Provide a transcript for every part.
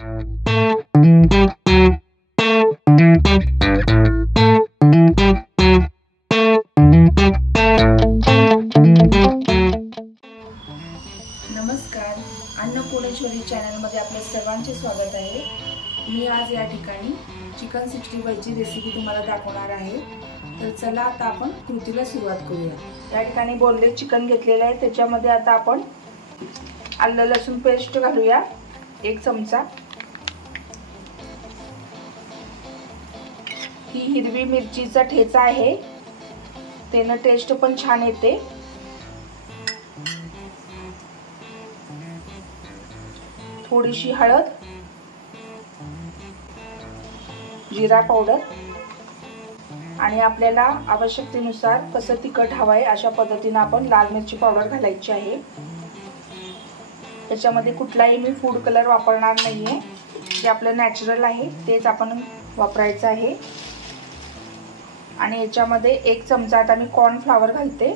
नमस्कार, अन्नपूर्णेश्वरी चॅनलमध्ये आपल्या सर्वांचे स्वागत आहे। मी आज या ठिकाणी चिकन 65 ची रेसिपी तुम्हाला दाखवणार आहे। तर चला आता आपण कृतीला सुरुवात करूया। या ठिकाणी बोनलेस चिकन घेतलेले आहे, त्याच्यामध्ये आता आपण आलं लसूण पेस्ट घालूया 1 चमचा। ही हिरवी मिरचीचा ठेचा आहे, त्याने टेस्ट पण छान येते। थोडीशी हळद, जिरा पावडर आणि आपल्याला आवश्यकतेनुसार कसं तिखट हवंय अशा पद्धतीने आपण लाल मिरची पावडर घालायची आहे। त्याच्यामध्ये कुठलाही मी फूड कलर वापरणार नाहीये, जे आपलं नॅचरल आहे तेच आपण वापरायचं आहे। आणि याच्यामध्ये 1 चमचा आता मी कॉर्न फ्लावर घालते,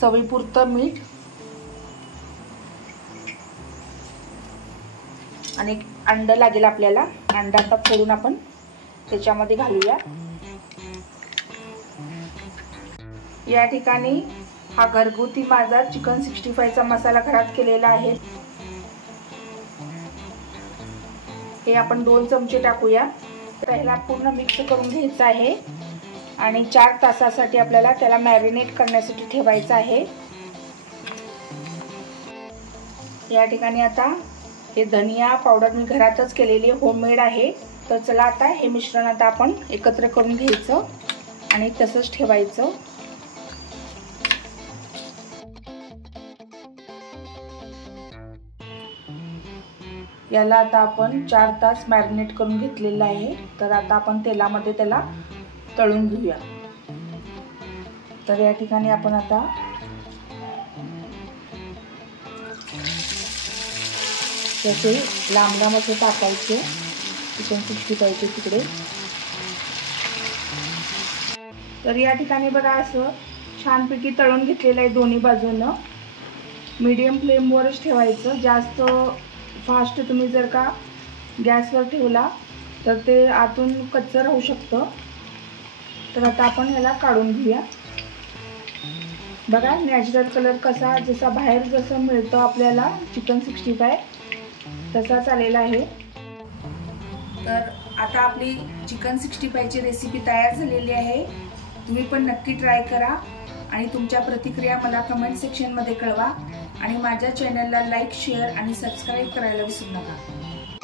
चवीपुरतं मीठ आणि 1 अंड लागेल आपल्याला। अंडा आता फोडून आपण त्याच्यामध्ये घालूया। या ठिकाणी हा घरगुती माझा चिकन 65 चा मसाला घरात केलेला आहे, हे आपण 2 चमचे टाकूया। पहिला पूर्ण मिक्स करून घ्यायचा आहे आणि 4 तासासाठी आपल्याला त्याला मॅरिनेट करण्यासाठी ठेवायचं आहे। या ठिकाणी आता हे धनिया पावडर मी घरातच केलेली होममेड आहे। तर चला आता हे मिश्रण आता आपण एकत्र करून घ्यायचं आणि तसंच ठेवायचं। याला आता आपण 4 तास मॅरिनेट करून घेतलेलं आहे। तर आता आपण तेलामध्ये त्याला तळून घेऊया। तर या ठिकाणी आपण आता त्याचे लांब लांब असे टाकायचे चिकन 65 चे तुकडे। तर या ठिकाणी बघा असं छानपैकी तळून घेतलेलं आहे दोन्ही बाजूनं। मीडियम फ्लेमवरच ठेवायचं, जास्त फास्ट तुम्ही जर का गॅसवर ठेवला तर ते आतून कच्चं राहू शकतं। तर आता आपण ह्याला काढून घेऊया। बघा नॅचरल कलर कसा, जसा बाहेर जसं मिळतं आपल्याला चिकन 65 तसाच आलेला आहे। तर आता आपली चिकन 65 ची रेसिपी तयार झालेली आहे। तुम्ही पण नक्की ट्राय करा आणि तुमच्या प्रतिक्रिया मला कमेंट सेक्शन मध्ये कळवा आणि माझ्या चॅनलला लाईक, शेअर आणि सबस्क्राइब करायला विसरू नका।